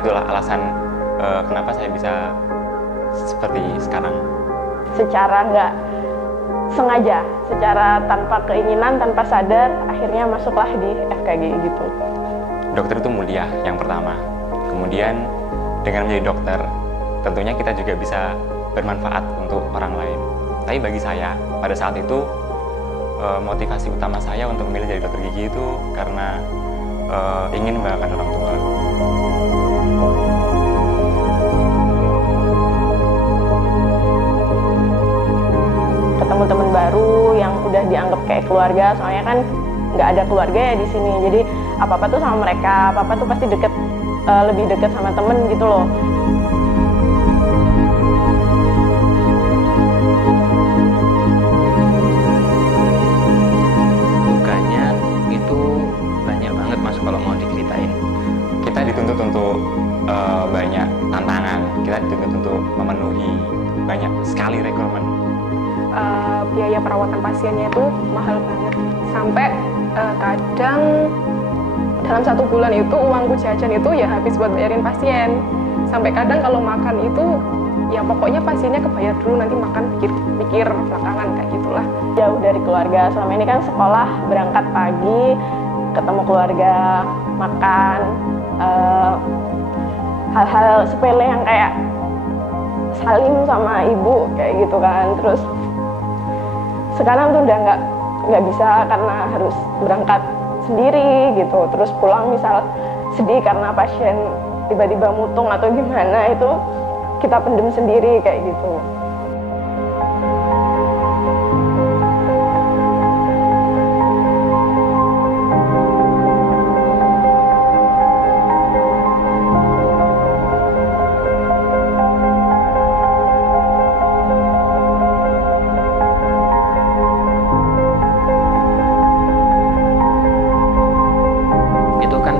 itulah alasan kenapa saya bisa seperti sekarang. Secara nggak sengaja, secara tanpa keinginan, tanpa sadar, akhirnya masuklah di FKG gitu. Dokter itu mulia yang pertama. Kemudian dengan menjadi dokter, tentunya kita juga bisa bermanfaat untuk orang lain. Tapi bagi saya, pada saat itu motivasi utama saya untuk memilih jadi dokter gigi itu karena ingin membanggakan orang tua. Ketemu teman baru yang udah dianggap kayak keluarga, soalnya kan nggak ada keluarga ya di sini. Jadi apa-apa tuh sama mereka, apa-apa tuh pasti deket, lebih deket sama temen gitu loh. Dukanya itu banyak banget Mas kalau mau diceritain. Kita dituntut untuk banyak tantangan, kita dituntut untuk memenuhi banyak sekali requirement. Biaya perawatan pasiennya itu mahal banget, sampai kadang dalam 1 bulan itu uangku jajan itu ya habis buat bayarin pasien. Sampai kadang kalau makan itu ya pokoknya pasiennya kebayar dulu, nanti makan pikir belakangan, kayak gitulah. Jauh dari keluarga, selama ini kan sekolah berangkat pagi, ketemu keluarga, makan, hal-hal sepele yang kayak salim sama ibu kayak gitu kan. Terus sekarang tuh udah nggak bisa karena harus berangkat sendiri gitu. Terus pulang misal sedih karena pasien tiba-tiba mutung atau gimana, itu kita pendem sendiri kayak gitu.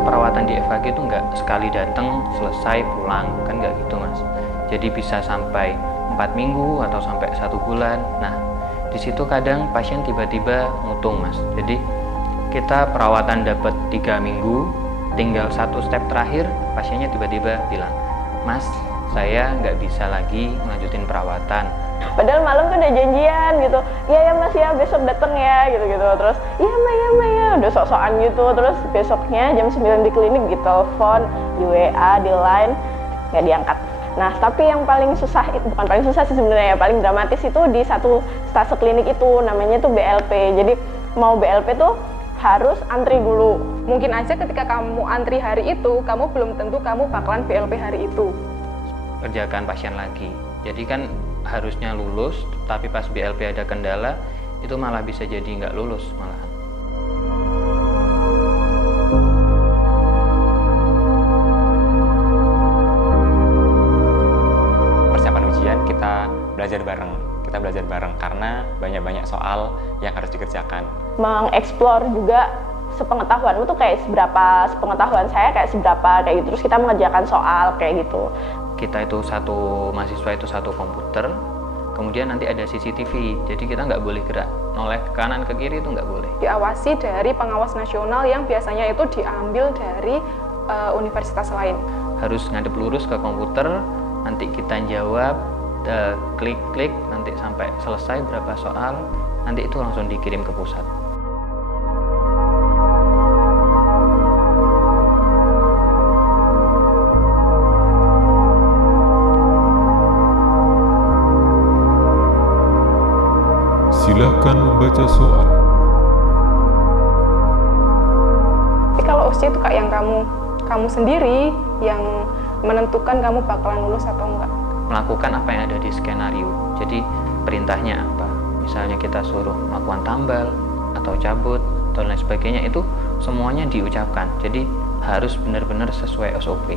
Perawatan di FKG itu nggak sekali datang selesai pulang, kan nggak gitu Mas. Jadi bisa sampai 4 minggu atau sampai 1 bulan. Nah, di situ kadang pasien tiba-tiba mutung Mas. Jadi kita perawatan dapat 3 minggu, tinggal 1 step terakhir pasiennya tiba-tiba bilang, Mas, saya nggak bisa lagi melanjutin perawatan. Padahal malam tuh udah janjian gitu, iya ya Mas ya besok dateng ya gitu-gitu. Terus iya Ma ya, udah sok-sokan gitu. Terus besoknya jam 9 di klinik ditelepon, di WA, di line, nggak diangkat. Nah tapi yang paling susah, bukan paling susah sih sebenarnya ya, paling dramatis itu di satu stase klinik itu, namanya tuh BLP. Jadi mau BLP tuh harus antri dulu. Mungkin aja ketika kamu antri hari itu, kamu belum tentu kamu bakalan BLP hari itu. Kerjakan pasien lagi. Jadi kan harusnya lulus, tapi pas BLP ada kendala, itu malah bisa jadi nggak lulus malahan. Persiapan ujian kita belajar bareng karena banyak-banyak soal yang harus dikerjakan. Mengeksplor juga sepengetahuanmu tuh kayak seberapa, sepengetahuan saya kayak seberapa kayak gitu. Terus kita mengerjakan soal kayak gitu. Kita itu satu mahasiswa itu satu komputer, kemudian nanti ada CCTV, jadi kita nggak boleh gerak noleh ke kanan ke kiri, itu nggak boleh. Diawasi dari pengawas nasional yang biasanya itu diambil dari universitas lain. Harus ngadep lurus ke komputer, nanti kita jawab, klik-klik, nanti sampai selesai berapa soal, nanti itu langsung dikirim ke pusat. Silakan membaca soal. Tapi kalau usia itu kayak yang kamu sendiri yang menentukan kamu bakalan lulus atau enggak. Melakukan apa yang ada di skenario. Jadi perintahnya apa? Misalnya kita suruh melakukan tambal atau cabut atau lain sebagainya, itu semuanya diucapkan. Jadi harus benar-benar sesuai SOP.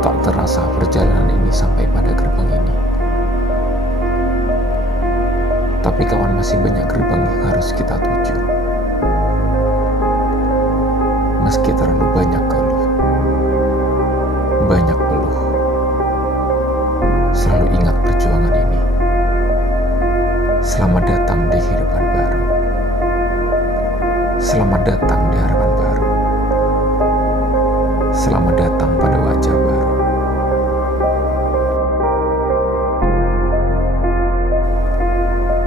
Tak terasa perjalanan ini sampai pada gerbang ini. Tapi kawan, masih banyak gerbang yang harus kita tuju. Meski terlalu banyak keluh, banyak peluh, selalu ingat perjuangan ini. Selamat datang di kehidupan baru. Selamat datang di harapan baru. Selamat datang pada wajah baru.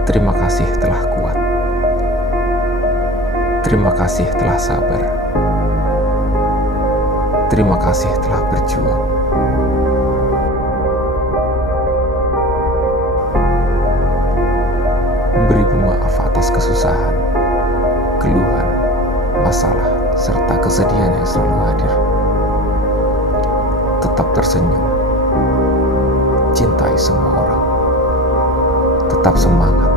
Terima kasih telah kuat. Terima kasih telah sabar. Terima kasih telah berjuang. Beri pemaaf atas kesusahan, keluhan, masalah, serta kesedihan yang selalu hadir. Tetap tersenyum. Cintai semua orang. Tetap semangat.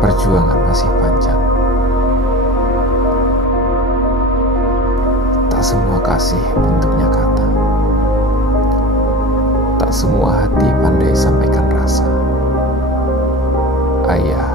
Perjuangan masih panjang. Tak semua kasih bentuknya kata. Tak semua hati pandai sampaikan rasa. Ayah,